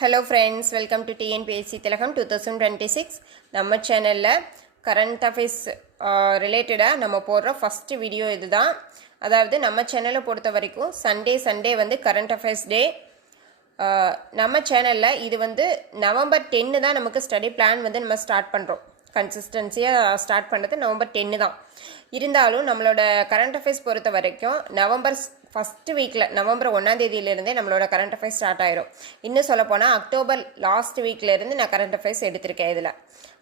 Hello friends, welcome to TNPSC Tilakam 2026. நம்ம சேனலில் current affairs ரிலேட்டடாக நம்ம போடுற ஃபஸ்ட் வீடியோ இது தான். அதாவது நம்ம சேனலை பொறுத்த வரைக்கும் சண்டே வந்து கரண்ட் அஃபேர்ஸ் டே. நம்ம சேனலில் இது வந்து November 10 தான் நமக்கு ஸ்டடி பிளான் வந்து நம்ம ஸ்டார்ட் பண்ணுறோம். கன்சிஸ்டன்சியாக ஸ்டார்ட் பண்ணுறது November 10 தான். இருந்தாலும் நம்மளோட கரண்ட் அஃபேர்ஸ் பொறுத்த வரைக்கும் நவம்பர் ஃபஸ்ட்டு வீக்கில் நவம்பர் 1ஆம் தேதியிலேருந்தே நம்மளோட கரண்ட் அஃபேர்ஸ் ஸ்டார்ட் ஆயிரும். இன்னும் சொல்லப்போனால் அக்டோபர் லாஸ்ட் வீக்லேருந்து நான் கரண்ட் அஃபேர்ஸ் எடுத்திருக்கேன். இதில்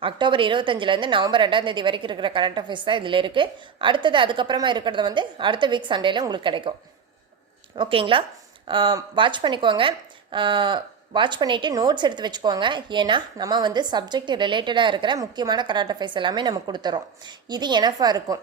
அக்டோபர் 25 நவம்பர் 2ஆம் தேதி வரைக்கும் இருக்கிற கரண்ட் அஃபேர்ஸ் தான் இதில் இருக்குது. அடுத்தது அதுக்கப்புறமா இருக்கிறது வந்து அடுத்த வீக் சண்டேல உங்களுக்கு கிடைக்கும். ஓகேங்களா? வாட்ச் பண்ணிக்கோங்க. வாட்ச் பண்ணிவிட்டு நோட்ஸ் எடுத்து வச்சுக்கோங்க. ஏன்னா நம்ம வந்து சப்ஜெக்ட் ரிலேட்டடாக இருக்கிற முக்கியமான கரண்ட் அஃபேர்ஸ் எல்லாமே நம்ம கொடுத்துறோம். இது எனஃபாக இருக்கும்.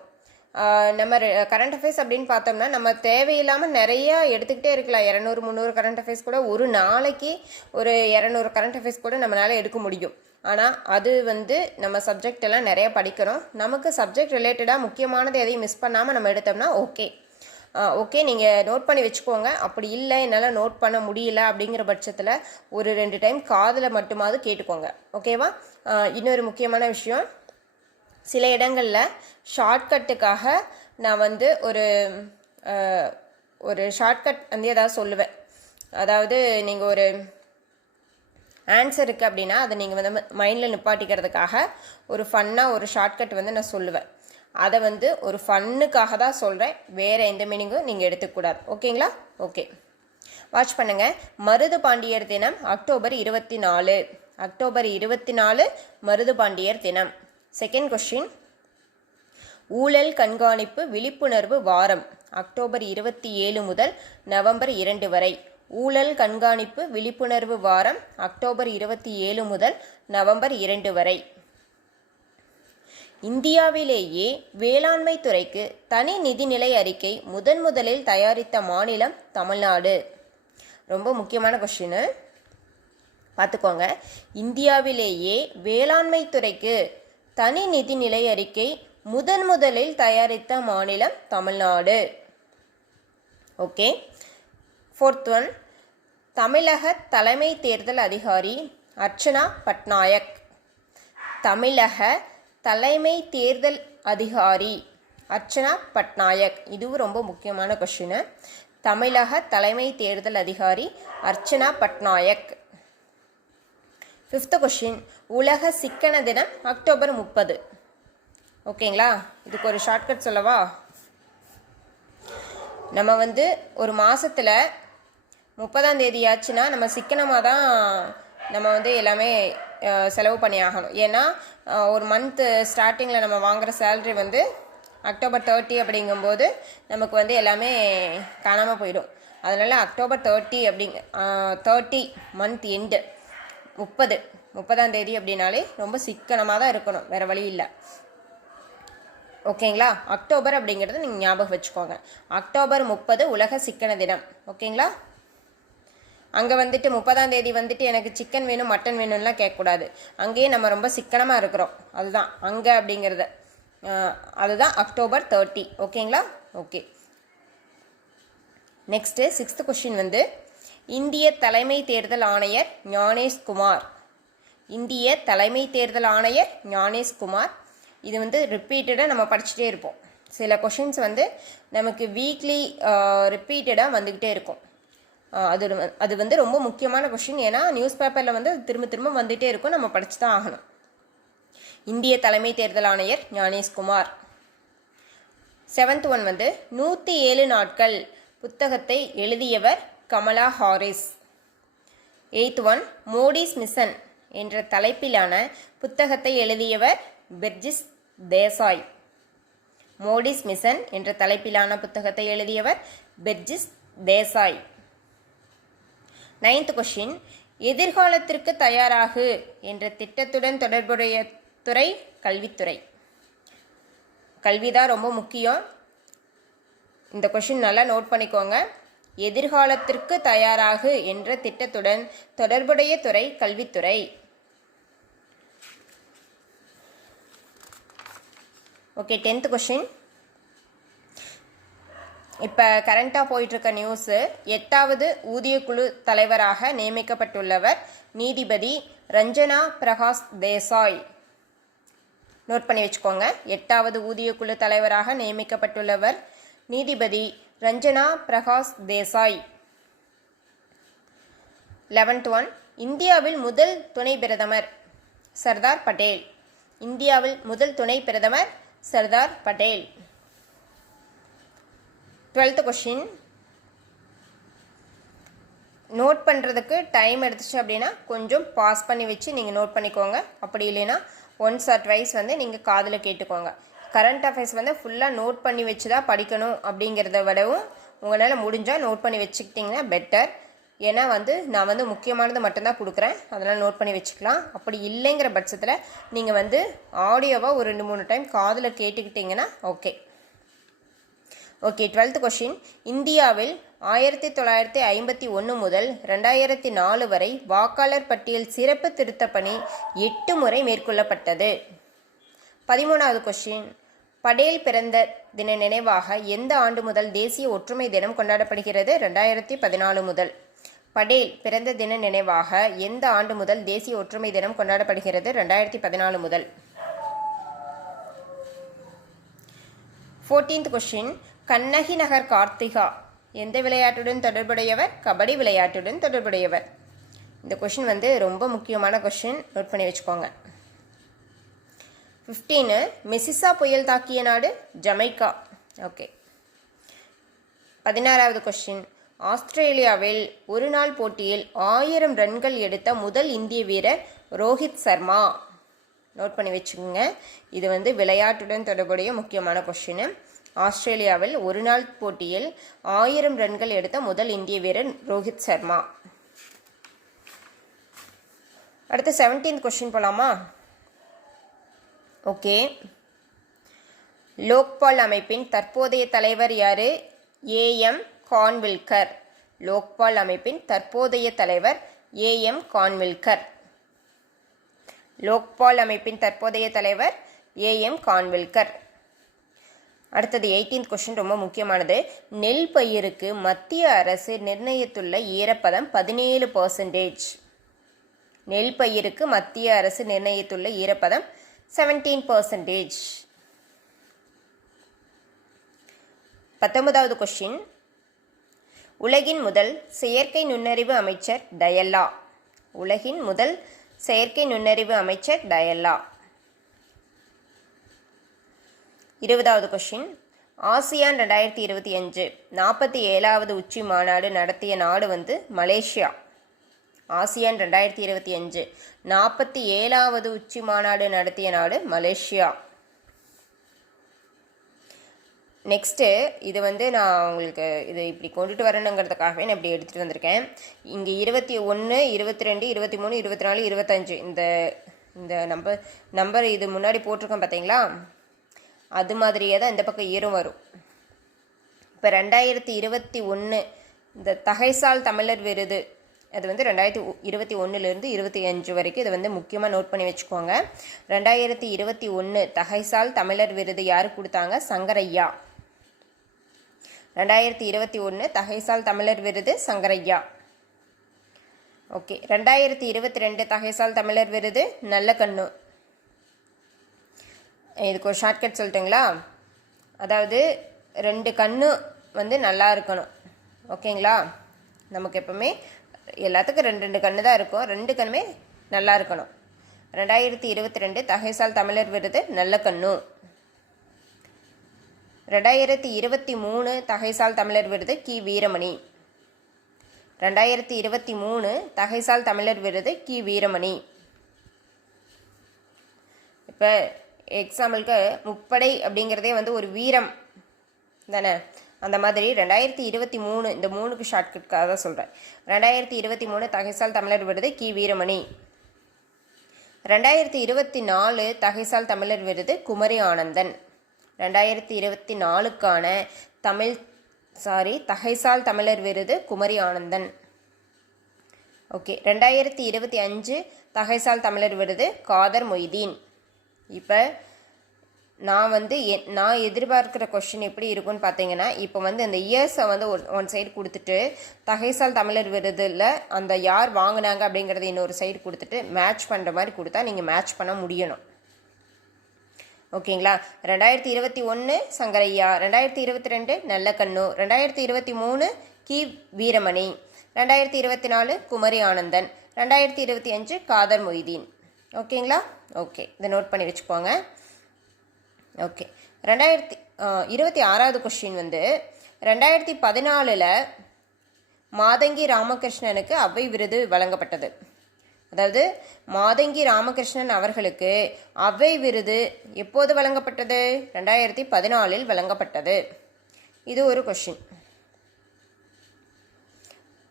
நம்ம கரண்ட் அஃபேர்ஸ் அப்படின்னு பார்த்தோம்னா நம்ம தேவையில்லாமல் நிறைய எடுத்துக்கிட்டே இருக்கலாம். 200-300 கரண்ட் அஃபேர்ஸ் கூட ஒரு நாளைக்கு ஒரு 200 கரண்ட் அஃபேர்ஸ் கூட நம்மளால் எடுக்க முடியும். ஆனால் அது வந்து நம்ம சப்ஜெக்ட் எல்லாம் நிறைய படிக்கணும். நமக்கு சப்ஜெக்ட் ரிலேட்டடாக முக்கியமானது எதையும் மிஸ் பண்ணாமல் நம்ம எடுத்தோம்னா ஓகே நீங்கள் நோட் பண்ணி வச்சுக்கோங்க. அப்படி இல்லை என்னால் நோட் பண்ண முடியல அப்படிங்கிற பட்சத்தில் ஒரு 2 டைம் காதில் மட்டுமாவது கேட்டுக்கோங்க. ஓகேவா? இன்னொரு முக்கியமான விஷயம், சில இடங்களில் ஷார்ட்கட்டுக்காக நான் வந்து ஒரு ஷார்ட்கட் வந்து ஏதாவது சொல்லுவேன். அதாவது நீங்கள் ஒரு ஆன்சர் இருக்குது அப்படின்னா அதை நீங்கள் வந்து மைண்டில் நிப்பாட்டிக்கிறதுக்காக ஒரு ஃபன்னாக ஒரு ஷார்ட்கட் வந்து நான் சொல்லுவேன். அதை வந்து ஒரு ஃபன்னுக்காக தான் சொல்கிறேன். வேறு எந்த மீனிங்கும் நீங்கள் எடுத்துக்கூடாது. ஓகேங்களா? ஓகே, வாட்ச் பண்ணுங்கள். மருது பாண்டியர் தினம் அக்டோபர் 24. அக்டோபர் 24 மருது பாண்டியர் தினம். செகண்ட் கொஸ்டின், ஊழல் கண்காணிப்பு விழிப்புணர்வு வாரம் அக்டோபர் 27 முதல் நவம்பர் 2 வரை. ஊழல் கண்காணிப்பு விழிப்புணர்வு வாரம் அக்டோபர் 27 முதல் நவம்பர் 2 வரை. இந்தியாவிலேயே வேளாண்மை துறைக்கு தனி நிதிநிலை அறிக்கை முதலில் தயாரித்த மாநிலம் தமிழ்நாடு. ரொம்ப முக்கியமான கொஸ்டின், பார்த்துக்கோங்க. இந்தியாவிலேயே வேளாண்மை துறைக்கு தனி நிதிநிலை அறிக்கை முதலில் தயாரித்த மாநிலம் தமிழ்நாடு. ஓகே. ஃபோர்த் ஒன், தமிழக தலைமை தேர்தல் அதிகாரி அர்ச்சனா பட்நாயக். தமிழக தலைமை தேர்தல் அதிகாரி அர்ச்சனா பட்நாயக். இதுவும் ரொம்ப முக்கியமான கொஸ்டின். தமிழக தலைமை தேர்தல் அதிகாரி அர்ச்சனா பட்நாயக். ஃபிஃப்த் கொஸ்டின், உலக சிக்கன தினம் அக்டோபர் 30. ஓகேங்களா? இதுக்கு ஒரு ஷார்ட்கட் சொல்லவா? நம்ம வந்து ஒரு மாதத்தில் 30ஆம் தேதி ஆச்சுன்னா நம்ம சிக்கனமாக தான் நம்ம வந்து எல்லாமே செலவு பண்ணி ஆகணும். ஏன்னா ஒரு மந்த்து ஸ்டார்டிங்கில் நம்ம வாங்குகிற சேல்ரி வந்து அக்டோபர் 30 அப்படிங்கும்போது நமக்கு வந்து எல்லாமே காணாமல் போயிடும். அதனால் அக்டோபர் 30 மந்த் எண்டு 30ஆம் தேதி அப்படின்னாலே ரொம்ப சிக்கனமாக தான் இருக்கணும், வேறு வழி இல்லை. ஓகேங்களா? அக்டோபர் அப்படிங்கிறது நீங்கள் ஞாபகம் வச்சுக்கோங்க. அக்டோபர் 30 உலக சிக்கன தினம். ஓகேங்களா? அங்கே வந்துட்டு 30ஆம் தேதி வந்துட்டு எனக்கு சிக்கன் வேணும் மட்டன் வேணும்லாம் கேட்கக்கூடாது. அங்கேயே நம்ம ரொம்ப சிக்கனமாக இருக்கிறோம். அதுதான் அங்கே அப்படிங்கிறது. அதுதான் அக்டோபர் 30. ஓகேங்களா? ஓகே. நெக்ஸ்ட்டு 6th கொஸ்டின் வந்து, இந்திய தலைமை தேர்தல் ஆணையர் ஞானேஷ்குமார். இந்திய தலைமை தேர்தல் ஆணையர் ஞானேஷ்குமார். இது வந்து ரிப்பீட்டடாக நம்ம படிச்சுட்டே இருப்போம். சில கொஷின்ஸ் வந்து நமக்கு வீக்லி ரிப்பீட்டடாக வந்துக்கிட்டே இருக்கும். அது வந்து ரொம்ப முக்கியமான கொஷின். ஏன்னா நியூஸ் பேப்பரில் வந்து திரும்ப வந்துகிட்டே இருக்கும், நம்ம படித்து தான் ஆகணும். இந்திய தலைமை தேர்தல் ஆணையர் ஞானேஷ்குமார். 7th ஒன் வந்து 107 நாட்கள் புத்தகத்தை எழுதியவர் Kamala Harris. 8th one, Modi's mission என்ற தலைப்பிலான புத்தகத்தை எழுதியவர் பெர்ஜிஸ் தேசாய். மோடிஸ் மிஷன் என்ற தலைப்பிலான புத்தகத்தை எழுதியவர் பெர்ஜிஸ் தேசாய். 9th கொஸ்டின், எதிர்காலத்திற்கு தயாராகு என்ற திட்டத்துடன் தொடர்புடைய துறை கல்வித்துறை. கல்விதான் ரொம்ப முக்கியம். இந்த கொஸ்டின் நல்லா நோட் பண்ணிக்கோங்க. எதிர்காலத்திற்கு தயாராகு என்ற திட்டத்துடன் தொடர்புடைய துறை கல்வித்துறை. ஓகே. 10th கொஸ்டின், இப்போ கரண்ட்டாக போயிட்டுருக்க நியூஸு, 8வது ஊதியக்குழு தலைவராக நியமிக்கப்பட்டுள்ளவர் நீதிபதி ரஞ்சனா பிரகாஷ் தேசாய். நோட் பண்ணி வச்சுக்கோங்க. 8வது ஊதியக்குழு தலைவராக நியமிக்கப்பட்டுள்ளவர் நீதிபதி ரஞ்சனா பிரகாஷ் தேசாய். 11th ஒன், இந்தியாவில் முதல் துணை பிரதமர் சர்தார் பட்டேல். இந்தியாவில் முதல் துணை பிரதமர் Sardar Patel. 12th question, note பண்ணுறதுக்கு டைம் எடுத்துச்சு அப்படின்னா கொஞ்சம் பாஸ் பண்ணி வச்சு நீங்கள் நோட் பண்ணிக்கோங்க. அப்படி இல்லைன்னா ஒன்ஸ் ஆர் ட்வைஸ் வந்து நீங்கள் காதில் கேட்டுக்கோங்க. கரண்ட் அஃபேர்ஸ் வந்து ஃபுல்லாக நோட் பண்ணி வச்சு தான் படிக்கணும் அப்படிங்கிறத விடவும் உங்களால் முடிஞ்சால் நோட் பண்ணி வச்சுக்கிட்டிங்கன்னா பெட்டர். ஏன்னா வந்து நான் வந்து முக்கியமானது மட்டும்தான் கொடுக்குறேன், அதனால் நோட் பண்ணி வச்சுக்கலாம். அப்படி இல்லைங்கிற பட்சத்தில் நீங்கள் வந்து ஆடியோவாக ஒரு 2-3 டைம் காதில் கேட்டுக்கிட்டிங்கன்னா ஓகே. 12th கொஷின், இந்தியாவில் 1951 முதல் 2004 வரை வாக்காளர் பட்டியல் சிறப்பு திருத்தப் பணி 8 முறை மேற்கொள்ளப்பட்டது. 13வது கொஷின், படேல் பிறந்த தின நினைவாக எந்த ஆண்டு முதல் தேசிய ஒற்றுமை தினம் கொண்டாடப்படுகிறது? 2014 முதல். படேல் பிறந்த தின நினைவாக எந்த ஆண்டு முதல் தேசிய ஒற்றுமை தினம் கொண்டாடப்படுகிறது? 2014 முதல். 14th கொஷின், கண்ணகி நகர் கார்த்திகா எந்த விளையாட்டுடன் தொடர்புடையவர்? கபடி விளையாட்டுடன் தொடர்புடையவர். இந்த கொஷின் வந்து ரொம்ப முக்கியமான கொஷின், நோட் பண்ணி வச்சுக்கோங்க. 15, மெசிசா புயல் தாக்கிய நாடு? ஜமைக்கா. ஓகே. 16வது கொஷின், ஆஸ்திரேலியாவில் ஒரு நாள் போட்டியில் 1000 ரன்கள் எடுத்த முதல் இந்திய வீரர் ரோஹித் சர்மா. நோட் பண்ணி வச்சுக்கோங்க. இது வந்து விளையாட்டுடன் தொடர்புடைய முக்கியமான கொஷின். ஆஸ்திரேலியாவில் ஒரு நாள் போட்டியில் 1000 ரன்கள் எடுத்த முதல் இந்திய வீரர் ரோஹித் சர்மா. அடுத்து 17th கொஷின் போலாமா? ஓகே. லோக்பால் அமைப்பின் தற்போதைய தலைவர் யாரு? ஏஎம் கான்வில்கர். லோக்பால் அமைப்பின் தற்போதைய தலைவர் ஏஎம் கான்வில்கர். லோக்பால் அமைப்பின் தற்போதைய தலைவர் ஏஎம் கான்வில்கர். அடுத்தது 18th கொஷின், ரொம்ப முக்கியமானது. நெல் பயிருக்கு மத்திய அரசு நிர்ணயித்துள்ள ஈரப்பதம் 17%. நெல் பயிருக்கு மத்திய அரசு நிர்ணயித்துள்ள ஈரப்பதம் 17%. 19வது கொஷின், உலகின் முதல் செயற்கை நுண்ணறிவு அமைச்சர் டயல்லா. உலகின் முதல் செயற்கை நுண்ணறிவு அமைச்சர் டயல்லா. 20வது கொஷின், ஆசியான் 2025 47வது உச்சி மாநாடு நடத்திய நாடு வந்து மலேசியா. ஆசியான் 2025 47வது உச்சி மாநாடு நடத்திய நாடு மலேசியா. நெக்ஸ்ட்டு இது வந்து நான் உங்களுக்கு இது இப்படி கொண்டுட்டு வரணுங்கிறதுக்காகவே நான் இப்படி எடுத்துகிட்டு வந்திருக்கேன். இங்கே 21, 22, 23, 24, 25 இந்த நம்பர் இது முன்னாடி போட்டிருக்கோம் பார்த்தீங்களா? அது மாதிரியே தான் இந்த பக்கம் ஈரும் வரும். இப்போ 2021 இந்த தகைசால் தமிழர் விருது அது வந்து 2021 25 வரைக்கும் இது வந்து முக்கியமாக நோட் பண்ணி வச்சுக்கோங்க. 2021 தகைசால் தமிழர் விருது யாருக்கு கொடுத்தாங்க? சங்கரையா. 2021 தகைசால் தமிழர் விருது சங்கரையா. ஓகே. 2022 தகைசால் தமிழர் விருது நல்லக்கண்ணு. இதுக்கு ஒரு ஷார்ட்கட் சொல்லட்டுங்களா? அதாவது 2 கண்ணு வந்து நல்லா இருக்கணும். ஓகேங்களா? நமக்கு எப்பவுமே எல்லாத்துக்கும் 2 கண்ணு தான் இருக்கும். 2 கண்ணுமே நல்லா இருக்கணும். 2022 தகைசால் தமிழர் விருது நல்லக்கண்ணு. 2023 தகைசால் தமிழர் விருது கி வீரமணி. 2023 தகைசால் தமிழர் விருது கி வீரமணி. இப்போ எக்ஸாம்பிளுக்கு முப்படை அப்படிங்கிறதே வந்து ஒரு வீரம் தானே, அந்த மாதிரி 2023 இந்த 3க்கு ஷார்ட்கட்காக தான் சொல்கிறேன். 2023 தகைசால் தமிழர் விருது கி வீரமணி. 2024 தகைசால் தமிழர் விருது குமரி ஆனந்தன். 2024க்கான தகைசால் தமிழர் விருது குமரி ஆனந்தன். ஓகே. 2025 தகைசால் தமிழர் விருது காதர் மொய்தீன். இப்போ நான் எதிர்பார்க்குற கொஷின் எப்படி இருக்குன்னு பார்த்தீங்கன்னா, இப்போ வந்து இந்த இயர்ஸை வந்து ஒன் சைடு கொடுத்துட்டு தகைசால் தமிழர் விருதில் அந்த யார் வாங்கினாங்க அப்படிங்கிறது இன்னொரு சைடு கொடுத்துட்டு மேட்ச் பண்ணுற மாதிரி கொடுத்தா நீங்கள் மேட்ச் பண்ண முடியணும். ஓகேங்களா? 2021 சங்கரையா, 2022 நல்லக்கண்ணு, 2023 கி வீரமணி, 2024 குமரி ஆனந்தன், 2025 காதர் மொய்தீன். ஓகேங்களா? ஓகே, இதை நோட் பண்ணி வச்சுக்கோங்க. ஓகே, 2026வது கொஸ்டின் வந்து 2014 மாதங்கி ராமகிருஷ்ணனுக்கு அவ்வை விருது வழங்கப்பட்டது. அதாவது மாதங்கி ராமகிருஷ்ணன் அவர்களுக்கு அவ்வை விருது எப்போது வழங்கப்பட்டது? 2014 வழங்கப்பட்டது. இது ஒரு கொஸ்டின்.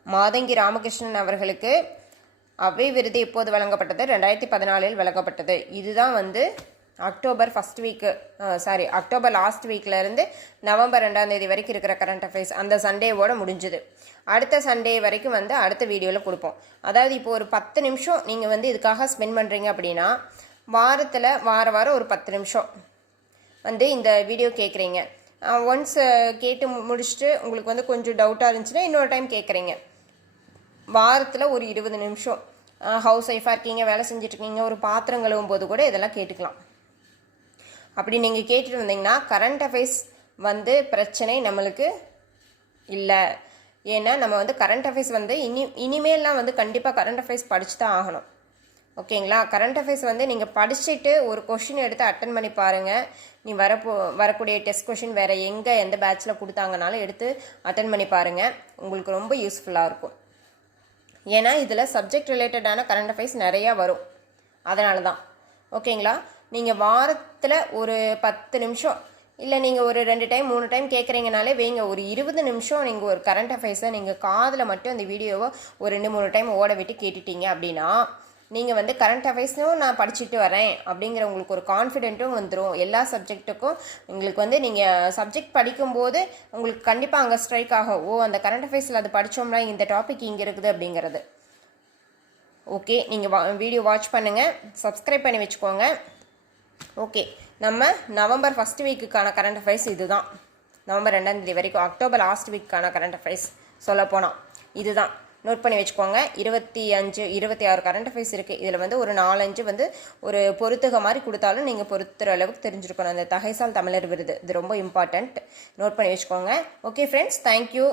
மாதங்கி ராமகிருஷ்ணன் அவர்களுக்கு அவ்வை விருது எப்போது வழங்கப்பட்டது? 2014 வழங்கப்பட்டது. இதுதான் வந்து அக்டோபர் லாஸ்ட் வீக்லேருந்து நவம்பர் 2ஆம் தேதி வரைக்கும் இருக்கிற கரண்ட் அஃபேர்ஸ் அந்த சண்டேவோட முடிஞ்சுது. அடுத்த சண்டே வரைக்கும் வந்து அடுத்த வீடியோவில் கொடுப்போம். அதாவது இப்போ ஒரு 10 நிமிஷம் நீங்கள் வந்து இதுக்காக ஸ்பெண்ட் பண்ணுறீங்க அப்படின்னா, வாரத்தில் வாரம் ஒரு 10 நிமிஷம் வந்து இந்த வீடியோ கேட்குறீங்க. ஒன்ஸ் கேட்டு முடிச்சுட்டு உங்களுக்கு வந்து கொஞ்சம் டவுட்டாக இருந்துச்சுன்னா இன்னொரு டைம் கேட்குறீங்க. வாரத்தில் ஒரு 20 நிமிஷம் ஹவுஸ் ஒய்ஃபாக இருக்கீங்க, வேலை செஞ்சுட்ருக்கீங்க, ஒரு பாத்திரம் கழுவும் போது கூட இதெல்லாம் கேட்டுக்கலாம். அப்படி நீங்கள் கேட்டுட்டு வந்தீங்கன்னா கரண்ட் அஃபேர்ஸ் வந்து பிரச்சனை நம்மளுக்கு இல்லை. ஏன்னா நம்ம வந்து கரண்ட் அஃபேர்ஸ் வந்து இனிமேல்லாம் வந்து கண்டிப்பாக கரண்ட் அஃபேர்ஸ் படித்து தான் ஆகணும். ஓகேங்களா? கரண்ட் அஃபேர்ஸ் வந்து நீங்கள் படிச்சுட்டு ஒரு கொஷின் எடுத்து அட்டன் பண்ணி பாருங்கள். நீ வரக்கூடிய டெஸ்ட் கொஷின் வேறு எந்த பேட்சில் கொடுத்தாங்கனாலும் எடுத்து அட்டன் பண்ணி பாருங்கள். உங்களுக்கு ரொம்ப யூஸ்ஃபுல்லாக இருக்கும். ஏன்னா இதில் சப்ஜெக்ட் ரிலேட்டடான கரண்ட் அஃபேர்ஸ் நிறையா வரும். அதனால தான். ஓகேங்களா? நீங்கள் வாரத்தில் ஒரு 10 நிமிஷம் இல்லை நீங்கள் ஒரு 2 டைம் 3 டைம் கேட்குறீங்கனாலே வைங்க, ஒரு 20 நிமிஷம் நீங்கள் ஒரு கரண்ட் அஃபேர்ஸை நீங்கள் காதில் மட்டும் அந்த வீடியோவை ஒரு 2-3 டைம் ஓட விட்டு கேட்டுட்டீங்க அப்படின்னா நீங்கள் வந்து கரண்ட் அஃபேர்ஸும் நான் படிச்சுட்டு வரேன் அப்படிங்கிற உங்களுக்கு ஒரு கான்ஃபிடென்ட்டும் வந்துடும். எல்லா சப்ஜெக்ட்டுக்கும் உங்களுக்கு வந்து நீங்கள் சப்ஜெக்ட் படிக்கும்போது உங்களுக்கு கண்டிப்பாக அங்கே ஸ்ட்ரைக் ஆகும், ஓ அந்த கரண்ட் அஃபேர்ஸில் அது படித்தோம்னா இந்த டாபிக் இங்கே இருக்குது அப்படிங்கிறது. ஓகே, நீங்கள் வீடியோ வாட்ச் பண்ணுங்கள், சப்ஸ்கிரைப் பண்ணி வச்சுக்கோங்க. ஓகே, நம்ம நவம்பர் ஃபஸ்ட் வீக்குக்கான கரண்ட் அஃபேர்ஸ் இதுதான். நவம்பர் 2ஆம் தேதி வரைக்கும் அக்டோபர் லாஸ்ட் வீக்கான கரண்ட் அஃபேர்ஸ் சொல்லப்போனால் இதுதான். நோட் பண்ணி வச்சுக்கோங்க. 25-26 கரண்ட் அஃபேர்ஸ் இருக்குது. இதில் வந்து ஒரு 4-5 வந்து ஒரு பொறுத்துக மாதிரி கொடுத்தாலும் நீங்கள் பொறுத்துற அளவுக்கு தெரிஞ்சுருக்கணும். அந்த தகைசால் தமிழர் விருது இது ரொம்ப இம்பார்ட்டண்ட். நோட் பண்ணி வச்சுக்கோங்க. Okay friends, thank you.